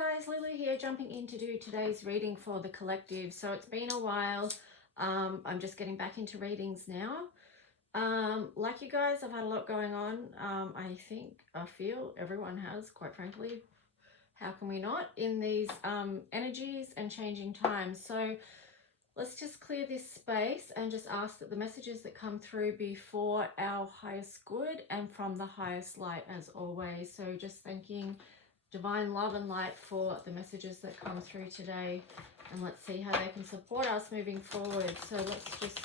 guys, Lulu here, jumping in to do today's reading for the collective. So it's been a while. I'm just getting back into readings now. Like you guys, I've had a lot going on. I feel everyone has, quite frankly. How can we not in these energies and changing times? So let's just clear this space and just ask that the messages that come through be for our highest good and from the highest light as always. So just thanking divine love and light for the messages that come through today, and let's see how they can support us moving forward. So let's just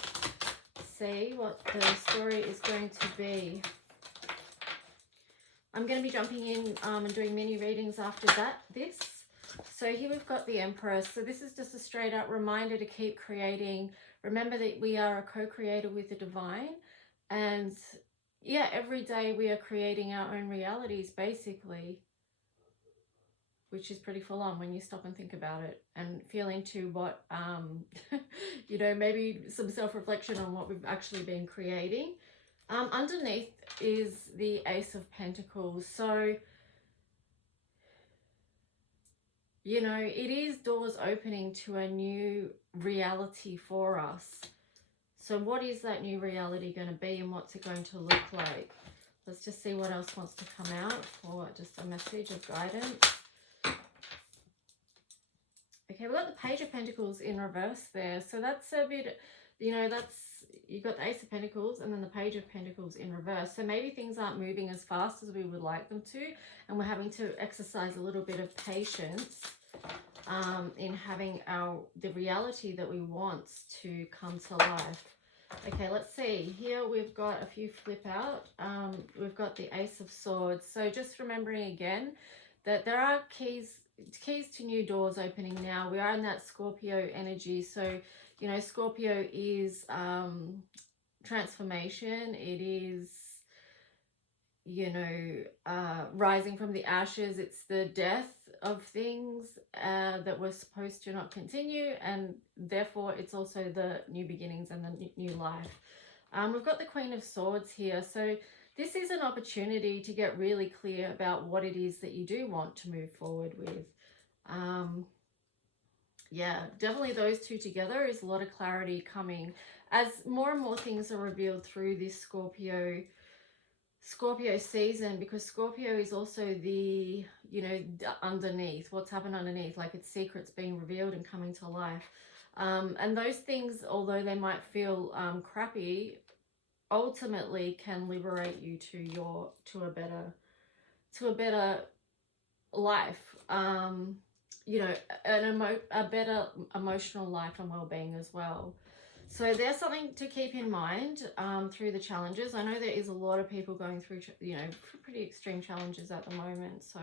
see what the story is going to be. I'm going to be jumping in and doing mini readings after this. So here we've got the Empress. So this is just a straight up reminder to keep creating. Remember that we are a co-creator with the divine, and yeah, every day we are creating our own realities basically, which is pretty full on when you stop and think about it and feel into what, you know, maybe some self-reflection on what we've actually been creating. Underneath is the Ace of Pentacles. So, you know, it is doors opening to a new reality for us. So what is that new reality going to be, and what's it going to look like? Let's just see what else wants to come out for just a message of guidance. Okay, we've got the Page of Pentacles in reverse there. So that's a bit, you know, you've got the Ace of Pentacles and then the Page of Pentacles in reverse. So maybe things aren't moving as fast as we would like them to, and we're having to exercise a little bit of patience in having the reality that we want to come to life. Okay, let's see. Here we've got a few flip out. We've got the Ace of Swords. So just remembering again that there are keys to new doors opening now. We are in that Scorpio energy. So, you know, Scorpio is transformation. It is, you know, rising from the ashes. It's the death of things that were supposed to not continue, and therefore it's also the new beginnings and the new life. We've got the Queen of Swords here. So this is an opportunity to get really clear about what it is that you do want to move forward with. Yeah, definitely those two together is a lot of clarity coming as more and more things are revealed through this Scorpio season, because Scorpio is also the, you know, underneath, what's happened underneath, like its secrets being revealed and coming to life. And those things, although they might feel crappy, ultimately can liberate you to a better life, you know, a better emotional life and well-being as well. So there's something to keep in mind through the challenges. I know there is a lot of people going through, you know, pretty extreme challenges at the moment. So,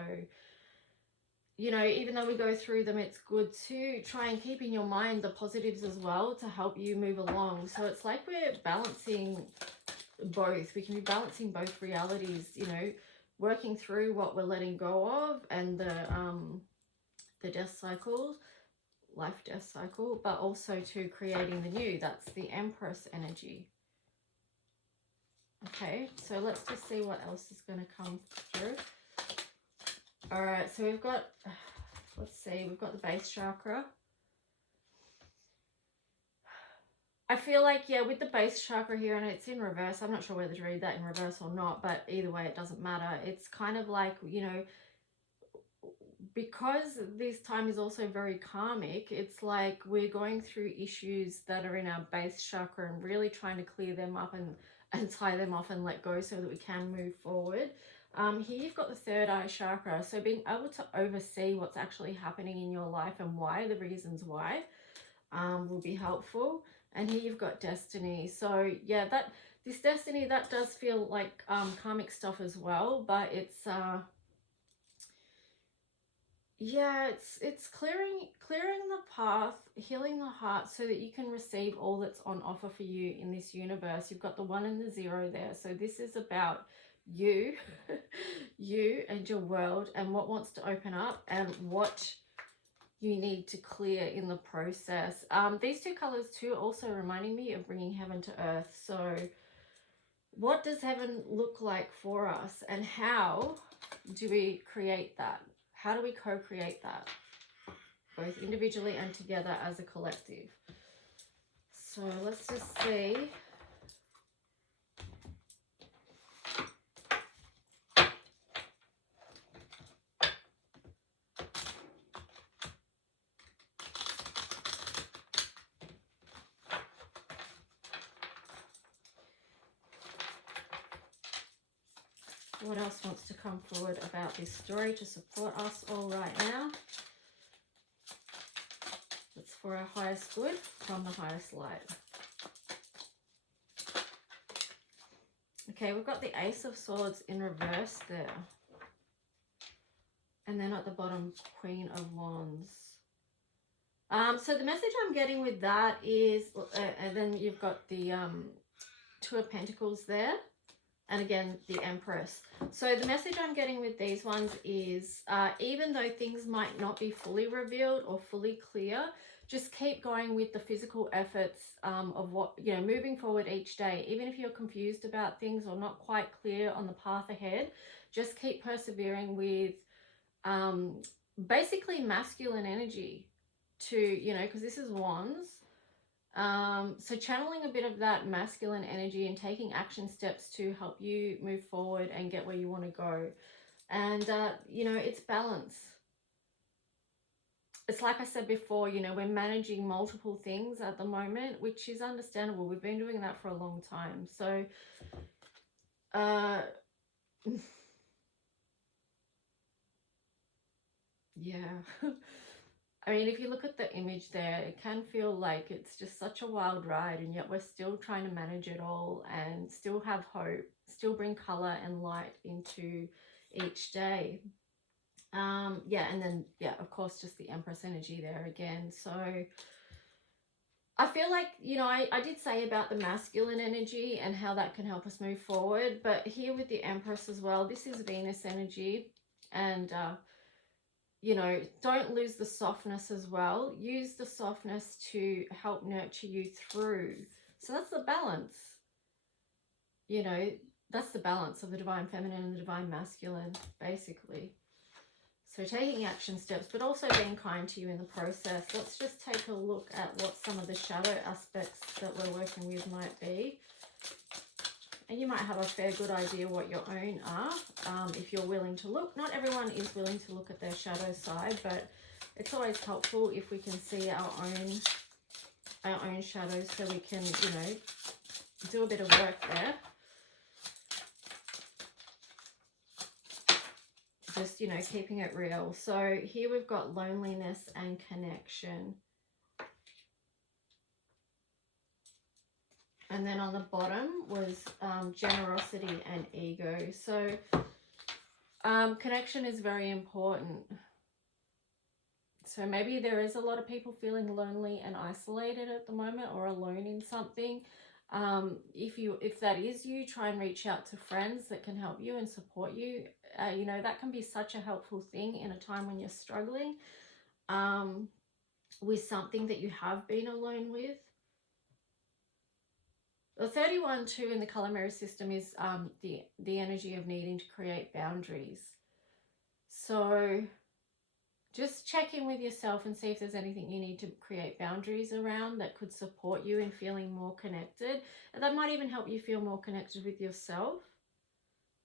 you know, even though we go through them, it's good to try and keep in your mind the positives as well to help you move along. So it's like we're balancing both. We can be balancing both realities, you know, working through what we're letting go of and the death cycle, life-death cycle, but also to creating the new. That's the Empress energy. Okay, so let's just see what else is going to come through. All right, so we've got, let's see, we've got the base chakra. I feel like, yeah, with the base chakra here, and it's in reverse, I'm not sure whether to read that in reverse or not, but either way, it doesn't matter. It's kind of like, you know, because this time is also very karmic, it's like we're going through issues that are in our base chakra and really trying to clear them up and tie them off and let go so that we can move forward. Here you've got the third eye chakra. So being able to oversee what's actually happening in your life and why, the reasons why, will be helpful. And here you've got destiny. So yeah, this destiny, that does feel like karmic stuff as well, but it's yeah, it's clearing the path, healing the heart so that you can receive all that's on offer for you in this universe. You've got the 1 and the 0 there. So this is about you, you and your world, and what wants to open up and what you need to clear in the process. These two colors too also reminding me of bringing heaven to earth. So what does heaven look like for us, and how do we create that? How do we co-create that? Both individually and together as a collective. So let's just see. What else wants to come forward about this story to support us all right now? It's for our highest good from the highest light. Okay, we've got the Ace of Swords in reverse there. And then at the bottom, Queen of Wands. So the message I'm getting with that is, and then you've got the Two of Pentacles there. And again, the Empress. So the message I'm getting with these ones is, even though things might not be fully revealed or fully clear, just keep going with the physical efforts of what, you know, moving forward each day. Even if you're confused about things or not quite clear on the path ahead, just keep persevering with basically masculine energy to, you know, because this is Wands. So channeling a bit of that masculine energy and taking action steps to help you move forward and get where you want to go. And, you know, it's balance. It's like I said before, you know, we're managing multiple things at the moment, which is understandable. We've been doing that for a long time. So, yeah. I mean, if you look at the image there, it can feel like it's just such a wild ride, and yet we're still trying to manage it all and still have hope, still bring color and light into each day. Yeah, and then, yeah, of course, just the Empress energy there again. So I feel like, you know, I did say about the masculine energy and how that can help us move forward, but here with the Empress as well, this is Venus energy, and you know, don't lose the softness as well. Use the softness to help nurture you through. So that's the balance. You know, that's the balance of the divine feminine and the divine masculine, basically. So taking action steps, but also being kind to you in the process. Let's just take a look at what some of the shadow aspects that we're working with might be. And you might have a fair good idea what your own are, if you're willing to look. Not everyone is willing to look at their shadow side, but it's always helpful if we can see our own shadows, so we can, you know, do a bit of work there. Just, you know, keeping it real. So here we've got loneliness and connection. And then on the bottom was generosity and ego. So connection is very important. So maybe there is a lot of people feeling lonely and isolated at the moment, or alone in something. If that is you, try and reach out to friends that can help you and support you. You know, that can be such a helpful thing in a time when you're struggling with something that you have been alone with. The 31 too in the color mirror system is the energy of needing to create boundaries. So just check in with yourself and see if there's anything you need to create boundaries around that could support you in feeling more connected. And that might even help you feel more connected with yourself.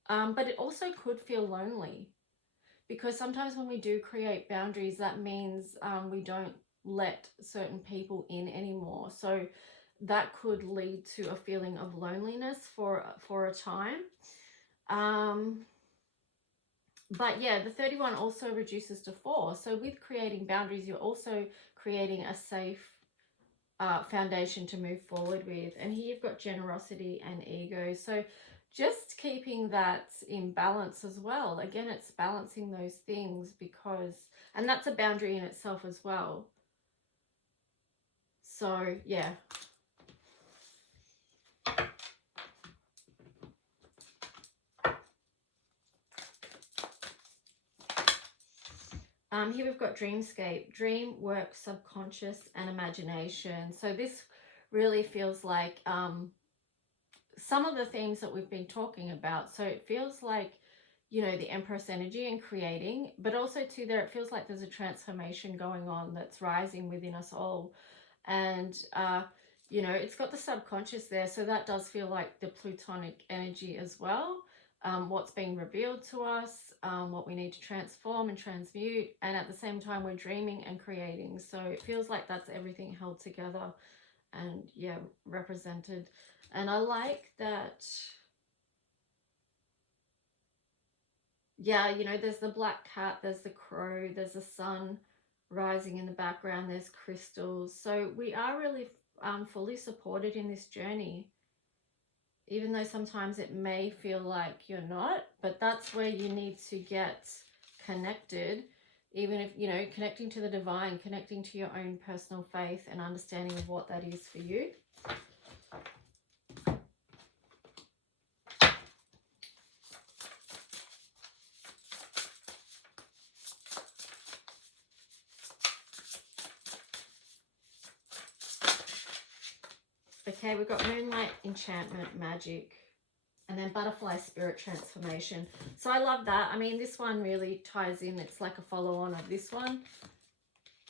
But it also could feel lonely, because sometimes when we do create boundaries, that means we don't let certain people in anymore. So that could lead to a feeling of loneliness for a time. But yeah, the 31 also reduces to 4. So with creating boundaries, you're also creating a safe foundation to move forward with. And here you've got generosity and ego. So just keeping that in balance as well. Again, it's balancing those things, because, and that's a boundary in itself as well. So yeah. Here we've got dreamscape, dream, work, subconscious, and imagination. So this really feels like some of the themes that we've been talking about. So it feels like you know, the Empress energy and creating, but also too there it feels like there's a transformation going on that's rising within us all. And you know, it's got the subconscious there, so that does feel like the Plutonic energy as well. What's being revealed to us, what we need to transform and transmute, and at the same time we're dreaming and creating. So it feels like that's everything held together and yeah, represented. And I like that, yeah, you know, there's the black cat, there's the crow, there's the sun rising in the background, there's crystals. So we are really fully supported in this journey, even though sometimes it may feel like you're not, but that's where you need to get connected. Even if, you know, connecting to the divine, connecting to your own personal faith and understanding of what that is for you. Okay, we've got Moonlight, Enchantment, Magic, and then Butterfly, Spirit, Transformation. So I love that. I mean, this one really ties in. It's like a follow-on of this one.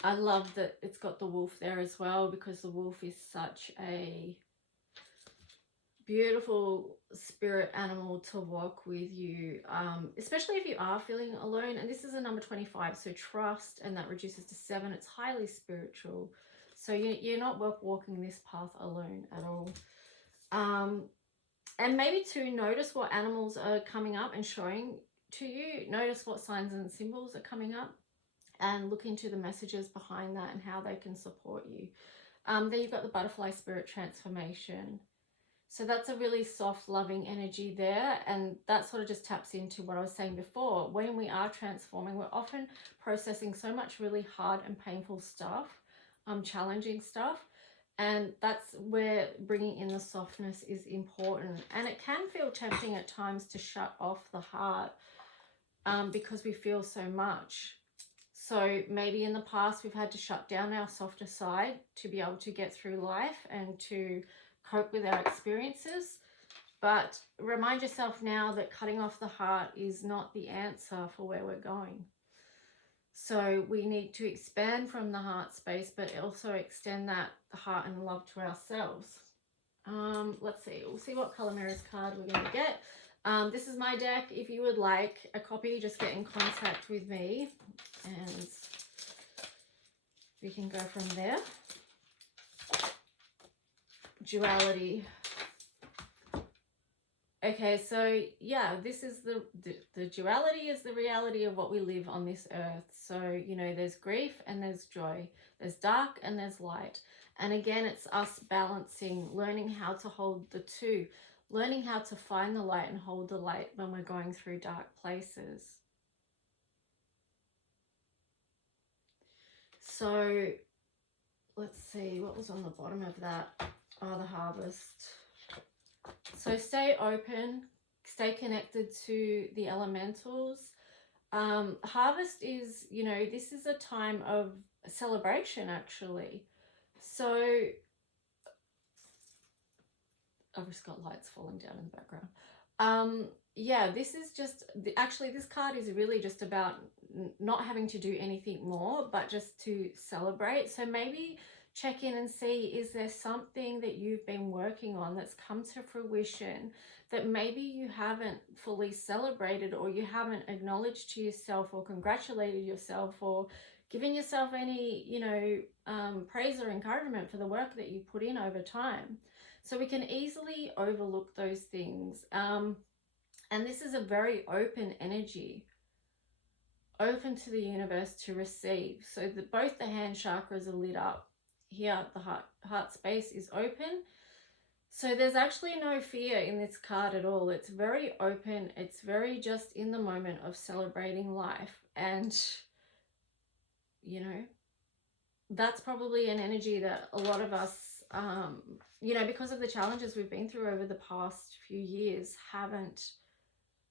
I love that it's got the wolf there as well, because the wolf is such a beautiful spirit animal to walk with you, especially if you are feeling alone. And this is a number 25, so trust, and that reduces to 7. It's highly spiritual. So you're not walking this path alone at all. And maybe to notice what animals are coming up and showing to you. Notice what signs and symbols are coming up and look into the messages behind that and how they can support you. Then you've got the Butterfly, Spirit, Transformation. So that's a really soft, loving energy there. And that sort of just taps into what I was saying before. When we are transforming, we're often processing so much really hard and painful stuff, challenging stuff. And that's where bringing in the softness is important. And it can feel tempting at times to shut off the heart because we feel so much. So maybe in the past we've had to shut down our softer side to be able to get through life and to cope with our experiences. But remind yourself now that cutting off the heart is not the answer for where we're going. So we need to expand from the heart space, but also extend that heart and love to ourselves. Let's see. We'll see what color mirrors card we're going to get. This is my deck. If you would like a copy, just get in contact with me and we can go from there. Duality. Okay, so yeah, this is the duality is the reality of what we live on this earth. So, you know, there's grief and there's joy. There's dark and there's light. And again, it's us balancing, learning how to hold the two, learning how to find the light and hold the light when we're going through dark places. So let's see, what was on the bottom of that? Oh, the harvest. So stay open, stay connected to the elementals. Harvest is, you know, this is a time of celebration actually. So I've just got lights falling down in the background. Yeah, this is just, actually this card is really just about not having to do anything more, but just to celebrate. So maybe check in and see, is there something that you've been working on that's come to fruition that maybe you haven't fully celebrated, or you haven't acknowledged to yourself or congratulated yourself or given yourself any, you know, praise or encouragement for the work that you put in over time. So we can easily overlook those things. And this is a very open energy, open to the universe to receive. So both the hand chakras are lit up. Here, the heart space is open. So there's actually no fear in this card at all. It's very open. It's very just in the moment of celebrating life. And, you know, that's probably an energy that a lot of us, you know, because of the challenges we've been through over the past few years, haven't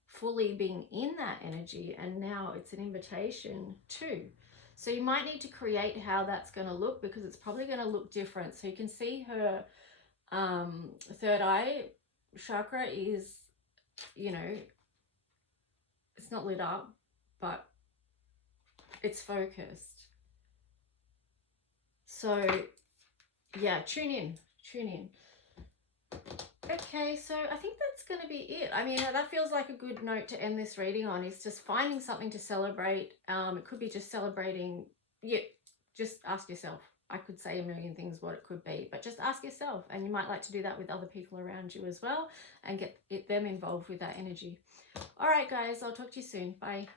fully been in that energy. And now it's an invitation to. So you might need to create how that's going to look, because it's probably going to look different. So you can see her third eye chakra is, you know, it's not lit up, but it's focused. So yeah, tune in. Okay, so I think that's going to be it. I mean, that feels like a good note to end this reading on, is just finding something to celebrate. It could be just celebrating. Yeah, just ask yourself. I could say a million things what it could be, but just ask yourself, and you might like to do that with other people around you as well and get them involved with that energy. All right, guys, I'll talk to you soon. Bye.